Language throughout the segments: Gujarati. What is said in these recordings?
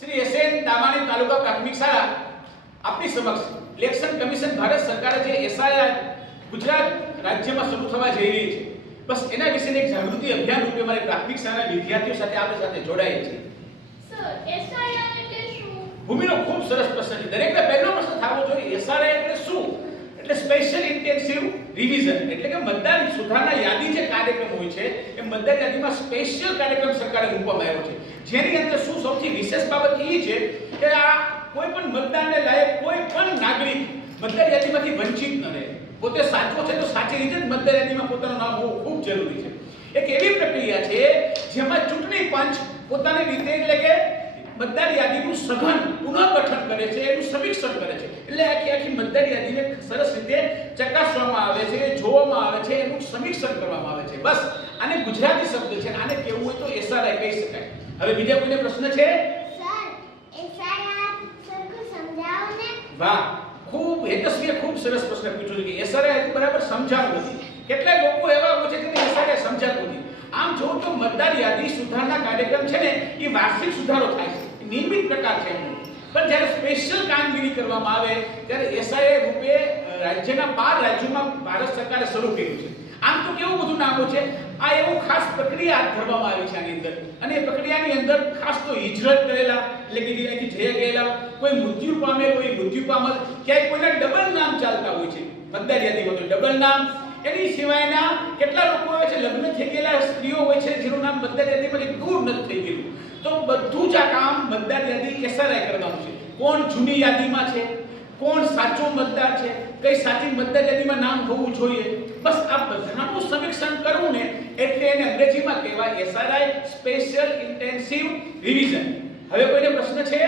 શ્રી એસએન દામાણી તાલુકા પ્રાથમિક શાળા આપની સમક્ષ ઇલેક્શન કમિશન ભારત સરકારે જે એસઆઈઆર ગુજરાત રાજ્યમાં શરૂ થવા જઈ રહી છે, બસ એના વિશેની એક જાગૃતિ અભિયાન રૂપે મારી પ્રાથમિક શાળાના વિદ્યાર્થીઓ સાથે આપણી સાથે જોડાયેલ છે. સર, એસઆઈઆર એટલે શું? ભૂમિનો ખૂબ સરસ પ્રશ્ન છે. દરેકને પહેલો પ્રશ્ન થવો જોઈએ, એસઆઈઆર એટલે શું? એટલે સ્પેશિયલ ઇન્ટેન્સિવ રિવિઝન, એટલે કે મતદાર સુધારણા યાદી જે કાર્યક્રમ હોય છે એ મતદાર યાદીમાં સ્પેશિયલ કાર્યક્રમ સરકારે મૂકવામાં આવ્યો છે, જેની અંદર શું સૌથી વિશેષ બાબત એ છે કે આ કોઈ પણ મતદાનને લાયક કોઈ પણ નાગરિક મતદાર યાદીમાંથી વંચિત ન રહે. પોતે સાચો છે તો સાચી રીતે જ મતદાર યાદીમાં પોતાનું નામ હોવું ખૂબ જરૂરી છે. એક એવી પ્રક્રિયા છે જેમાં ચૂંટણી પંચ પોતાની રીતે એટલે કે મતદાર યાદીનું સઘન પુનઃગઠન કરે છે, એનું સમીક્ષણ કરે છે. એટલે આખી મતદાર યાદીને સરસ રીતે ચકાસવામાં આવે છે, જોવામાં આવે છે, એનું સમીક્ષણ કરવામાં આવે છે. બસ આને ગુજરાતી શબ્દ છે, આને કહેવું હોય તો એસઆરઆઈ કહી શકાય. હવે બીજા કોઈને પ્રશ્ન છે? સર, એસઆઈઆર સરખું સમજાવો ને. વાહ, ખૂબ હેતસ્વીએ ખૂબ સરસ પ્રશ્ન પૂછ્યો છે કે એસઆરઆઈ બરાબર સમજાવવું નથી. કેટલાક લોકો એવા હોય છે કે એસઆરઆઈ સમજાતું નથી. આમ જો તો મતદાર યાદી સુધારણા કાર્યક્રમ છે ને એ વાર્ષિક સુધારો થાય છે, નિયમિત પ્રકાર છે એનો. પણ જ્યારે સ્પેશિયલ કામગીરી કરવામાં આવે ત્યારે એસઆઈઆર રૂપે રાજ્યના 12 રાજ્યોમાં ભારત સરકારે શરૂ કર્યું છે. આમ તો કેવું બધું નામો છે, આ એવું ખાસ પ્રક્રિયા હાથ ધરવામાં આવી છે આની અંદર. અને એ પ્રક્રિયાની અંદર ખાસ તો હિજરત કરેલા એટલે કે અહીંથી જઈ ગયેલા, કોઈ મૃત્યુ પામેલ હોય મૃત્યુ પામેલ, ક્યાંય કોઈના ડબલ નામ ચાલતા હોય છે મતદાર યાદીમાં, તો ડબલ નામ. એની સિવાયના કેટલા લોકો હોય છે લગ્ન થઈ ગયેલા સ્ત્રીઓ હોય છે જેનું નામ મતદાર યાદીમાંથી દૂર નથી થઈ ગયું. તો બધું જ આ કામ મતદાર યાદી એસઆરઆઈ કરવાનું છે. કોણ જૂની યાદીમાં છે, કોણ સાચો મતદાર છે, કઈ સાચી મતદાર યાદીમાં નામ હોવું જોઈએ, બસ આ બધાનું સમીક્ષણ કરવું ને એટલે એને અંગ્રેજીમાં કહેવાય એસઆરઆઈ, સ્પેશિયલ ઇન્ટેન્સિવ રિવિઝન. હવે કોઈને પ્રશ્ન છે?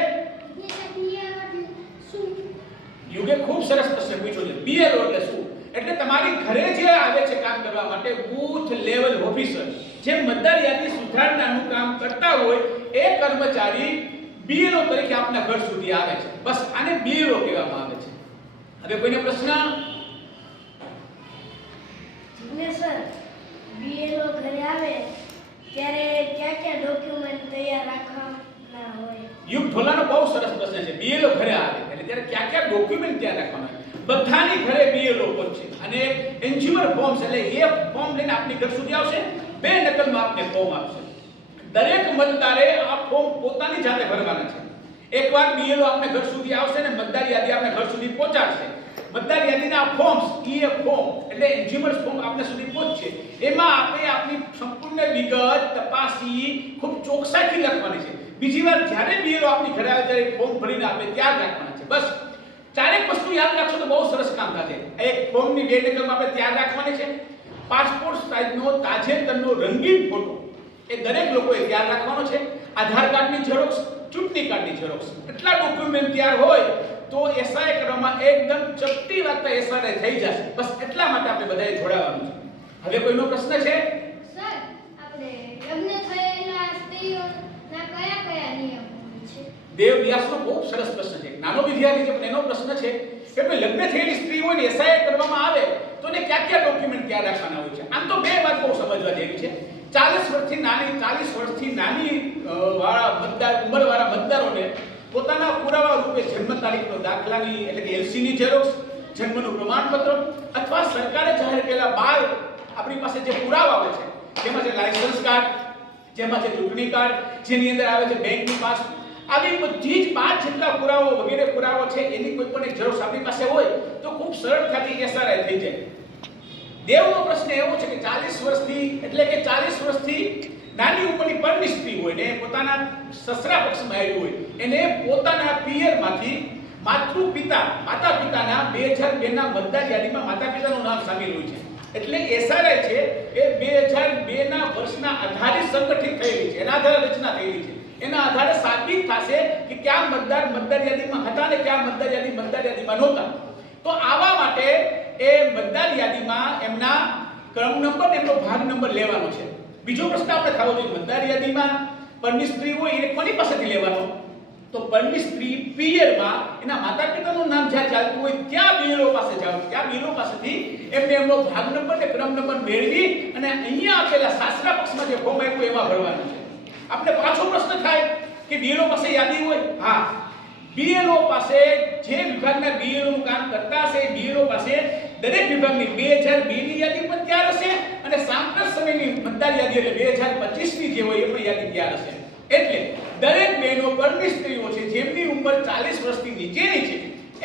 યુગે ખૂબ સરસ પ્રશ્ન પૂછ્યો છે. બીએલઓ એટલે શું? એટલે તમારી ઘરે જે આવે છે કામ કરવા માટે બૂથ લેવલ ઓફિસર, જે મતદાર યાદી સુધારણાનું કામ કરતા હોય એ કર્મચારી બીએલઓ તરીકે આપના ઘર સુધી આવે છે. બસ આને બીએલઓ કહેવામાં આવે છે. હવે કોઈને પ્રશ્ન? સર, બીએલઓ ઘરે આવે ત્યારે ક્યાં ડોક્યુમેન્ટ તૈયાર રાખવાના હોય? યુગ ઢોલાનો બહુ સરસ પ્રશ્ન છે. બીએલઓ ઘરે આવે એટલે ત્યારે ક્યાં ડોક્યુમેન્ટ તૈયાર રાખવાના? બધાની ઘરે બીએલઓ પણ છે અને એન્જ્યુમર ફોર્મ્સ એટલે એ ફોર્મ લઈને આપની ઘર સુધી આવશે. 2 નકલમાં આપને ફોર્મ આપશે. દરેક મતદારે આ ફોર્મ પોતાની જાતે ભરવાના છે. એકવાર બીએલઓ આપને ઘર સુધી આવશે ને મતદાર યાદી આપને ઘર સુધી પહોંચાડશે. મતદાર યાદીના ફોર્મ્સ ઈ ફોર્મ એટલે એન્જ્યુમર ફોર્મ આપને સુધી પહોંચશે. એમાં આપણે આપની સંપૂર્ણ વિગત તપાસી ખૂબ ચોકસાઈથી લખવાની છે. બીજી વાર જ્યારે બીએલઓ આપની ઘરે આવે ત્યારે ફોર્મ ભરીને આપણે ત્યાર રાખવાના છે. બસ ચારેક વસ્તુ યાદ રાખશો તો બહુ સરસ કામ થશે. એક ફોર્મની 2 નકલમાં આપણે ત્યાર રાખવાની છે. પાસપોર્ટ સાઈઝનો તાજેતરનો રંગીન ફોટો એ દરેક લોકોએ ત્યાર રાખવાનો છે. આધાર કાર્ડની ઝેરોક્સ, ચૂંટણી કાર્ડની ઝેરોક્સ, એટલા ડોક્યુમેન્ટ તૈયાર હોય તો એસઆઈ કરવામાં એકદમ ચપટી વાગતા એસઆઈ થઈ જશે. બસ એટલા માટે આપણે બધાએ જોડાવાનું છે. હવે કોઈનો પ્રશ્ન છે? સર, આપણે લગ્ન થયેલા સ્ત્રીઓના કયા નિયમો છે? દેવ વ્યાસનો ખૂબ સરસ પ્રશ્ન છે. નાનો વિદ્યાર્થી છે પણ એનો પ્રશ્ન છે કે ભાઈ લગ્ન થયેલી સ્ત્રી હોય ને એસઆઈ કરવામાં આવે તો એને ક્યાં ડોક્યુમેન્ટ તૈયાર રાખવાના હોય છે? આમ તો 2 વાત બહુ સમજવા જેવી છે. 40 વર્ષથી નાની વાળા મતદાર ઉંમરવાળા મતદારોને પોતાના પુરાવા રૂપે જન્મ તારીખનો દાખલાની એટલે કે એલસીની ઝેરોક્સ, જન્મનું પ્રમાણપત્ર અથવા સરકારે જાહેર કરેલા 12 આપણી પાસે જે પુરાવા આવે છે જેમાં છે લાયસન્સ કાર્ડ, જેમાં છે ચૂંટણી કાર્ડ, જેની અંદર આવે છે બેંકની પાસબુક, આવી બધી જ 5 જેટલા પુરાવો વગેરે પુરાવો છે એની કોઈ પણ એક ઝેરોક્સ આપણી પાસે હોય તો ખૂબ સરળતાથી એસઆરઆઈ થઈ જાય. દેવનો પ્રશ્ન એવો છે કે 40 વર્ષથી એટલે કે 40 વર્ષથી નાની ઉંમરની પરણી સ્ત્રી હોય ને પોતાના સસરા પક્ષમાં આવી હોય એને પોતાના પિયરમાંથી માતા પિતાના 2002 ના મતદાર યાદીમાં માતા પિતાનું નામ સામેલ હોય છે. એટલે એસઆરઆઈ છે એ 2002 ના વર્ષના આધારે સંગઠિત થયેલી છે, એના આધારે રચના થયેલી છે. એના આધારે સાબિત થશે કે કયા મતદાર યાદીમાં હતા ને કયા મતદાર યાદીમાં નહોતા. તો આવા માટે એ મતદાર યાદીમાં એમના ક્રમ નંબર ને એમનો ભાગ નંબર લેવાનો છે. બીજો પ્રશ્ન આપણે થવો જોઈએ, મતદાર યાદીમાં પરણી સ્ત્રી હોય એને કોની પાસેથી લેવાનો? તો પરણી સ્ત્રી પિયરમાં એના માતા પિતાનું નામ જ્યાં ચાલતું હોય ત્યાં બીએલઓ પાસે જાવ. ત્યાં બીએલઓ પાસેથી એમને એમનો ભાગ નંબર ને ક્રમ નંબર મેળવી અને અહીંયા આપેલા સાસરા પક્ષમાં જે ફોર્મ આપ્યું એમાં ભરવાનું છે. આપણે પાછો પ્રશ્ન થાય કે બીએલઓ પાસે યાદી હોય? હા, બીએલઓ પાસે જે વિભાગના બીએલઓ નું કામ કરતા હશે બીએલઓ પાસે દરેક વિભાગની 2002 ની યાદી પણ તૈયાર હશે અને સાંપ્રત સમયની મતદાર યાદી એટલે 2025 ની જે હોય એ પણ યાદી તૈયાર હશે. એટલે દરેક બહેનો ગર્ભની સ્ત્રીઓ છે જેમની ઉંમર 40 વર્ષથી નીચેની છે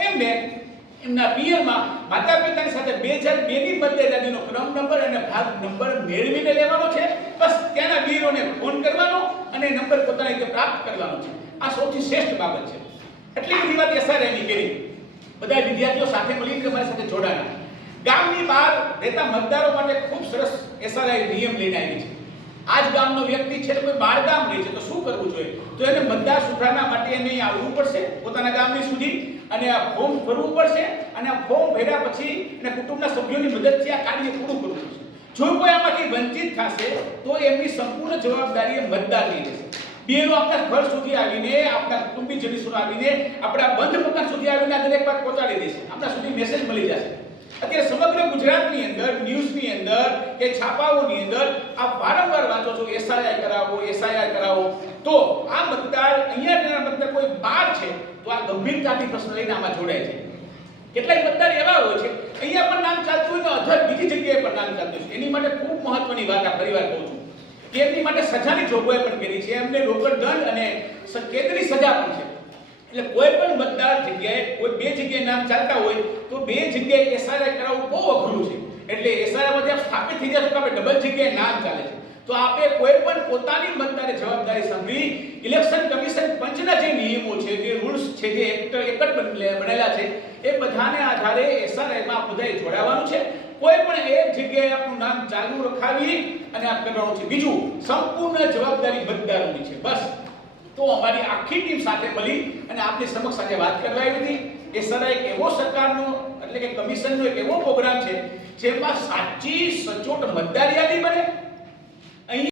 એમને એમના પિયરમાં માતા પિતાની સાથે 2002 ની મતદાર યાદીનો ક્રમ નંબર અને ભાગ નંબર મેળવીને લેવાનો છે. બસ ત્યાંના બીએલઓને ફોન કરવાનો અને નંબર પોતાની રીતે પ્રાપ્ત કરવાનો છે. આ સૌથી શ્રેષ્ઠ બાબત છે. એટલી બધી વાત એસઆરઆઈની કરી. બધા વિદ્યાર્થીઓ સાથે મળીને અમારી સાથે જોડાના. ગામની બહાર રહેતા મતદારો માટે ખૂબ સરસ એસઆરઆઈ નિયમ લઈને આવી છે. આજ ગામનો વ્યક્તિ છે કોઈ બહાર ગામ રહે છે તો શું કરવું જોઈએ? તો એને મતદાર સુધારણા માટે એને અહીં આવવું પડશે પોતાના ગામની સુધી અને આ ફોર્મ ભરવું પડશે અને આ ફોર્મ ભર્યા પછી એને કુટુંબના સભ્યોની મદદથી આ કાર્ય પૂરું કરવું પડશે. જો કોઈ આમાંથી વંચિત થશે તો એમની સંપૂર્ણ જવાબદારી એ મતદારની રહેશે. બીએલઓ આપણા ઘર સુધી આવીને આપણા કુટુંબીજનો સુધી આવીને આપણા બંધ મકાન સુધી આવીને દરેક વાત પહોંચાડી દેશે. આપણા સુધી મેસેજ મળી જશે. અત્યારે સમગ્ર ગુજરાતની અંદર ન્યૂઝની અંદર કે છાપાઓની અંદર આપ વારંવાર વાંચો છો એસઆઈઆર કરાવો. તો આ મતદાર અહીંયાના મતદાર કોઈ બહાર છે તો આ ગંભીરતાથી પ્રશ્ન લઈને આમાં જોડાય છે. કેટલાક મતદાર એવા હોય છે અહીંયા પણ નામ ચાલતું હોય તો અધર બીજી જગ્યાએ પણ નામ ચાલતું છે. એની માટે ખૂબ મહત્વની વાત આ પરિવાર કહું છું કે એમની માટે સજાની જોગવાઈ પણ કરી છે. એમને લોકલ દંડ અને કેદની સજા પણ છે. એટલે કોઈ પણ મતદાર જગ્યાએ કોઈ બે જગ્યાએ નામ ચાલતા હોય તો બે જગ્યાએ એસઆરઆઈ કરાવવું બહુ અઘરું છે. એટલે એસઆરઆઈમાં જે સ્થાપિત થઈ જશે તો આપણે ડબલ જગ્યાએ નામ ચાલે છે. તો આપણે કોઈ પણ પોતાની મતદારે જવાબદારી સાંભળી ઇલેક્શન કમિશન પંચના જે નિયમો છે જે રૂલ્સ છે જે એક્ટ બનેલા છે એ બધાને આધારે એસઆરઆઈમાં બધાએ જોડાવાનું છે. કોઈ પણ એક જગ્યાએ આપણું નામ ચાલુ રખાવી અને આ કરવાનું છે. બીજું સંપૂર્ણ જવાબદારી મતદારોની છે. બસ તો અમારી આખી ટીમ સાથે મળી અને આપની સમક્ષ આજે વાત કરવા આવી હતી. એસઆરઆઈ એક એવો સરકારનો એટલે કે કમિશનનો એક એવો પ્રોગ્રામ છે જેમાં સાચી સચોટ મતદાર યાદી બને